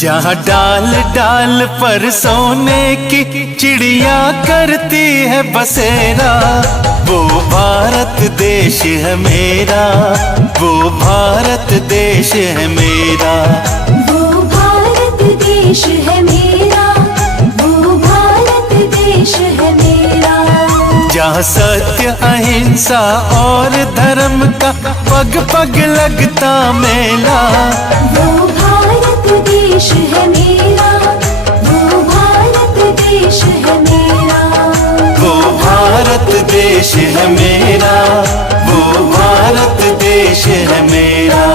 जहाँ डाल डाल पर सोने की चिड़िया करती है बसेरा, वो भारत देश है मेरा, वो भारत देश है मेरा, वो भारत देश है मेरा, वो भारत देश है मेरा। जहाँ सत्य अहिंसा और धर्म का पग पग लगता मेला, वो भारत देश है मेरा, वो भारत देश है मेरा, वो भारत देश है मेरा, वो भारत देश है मेरा।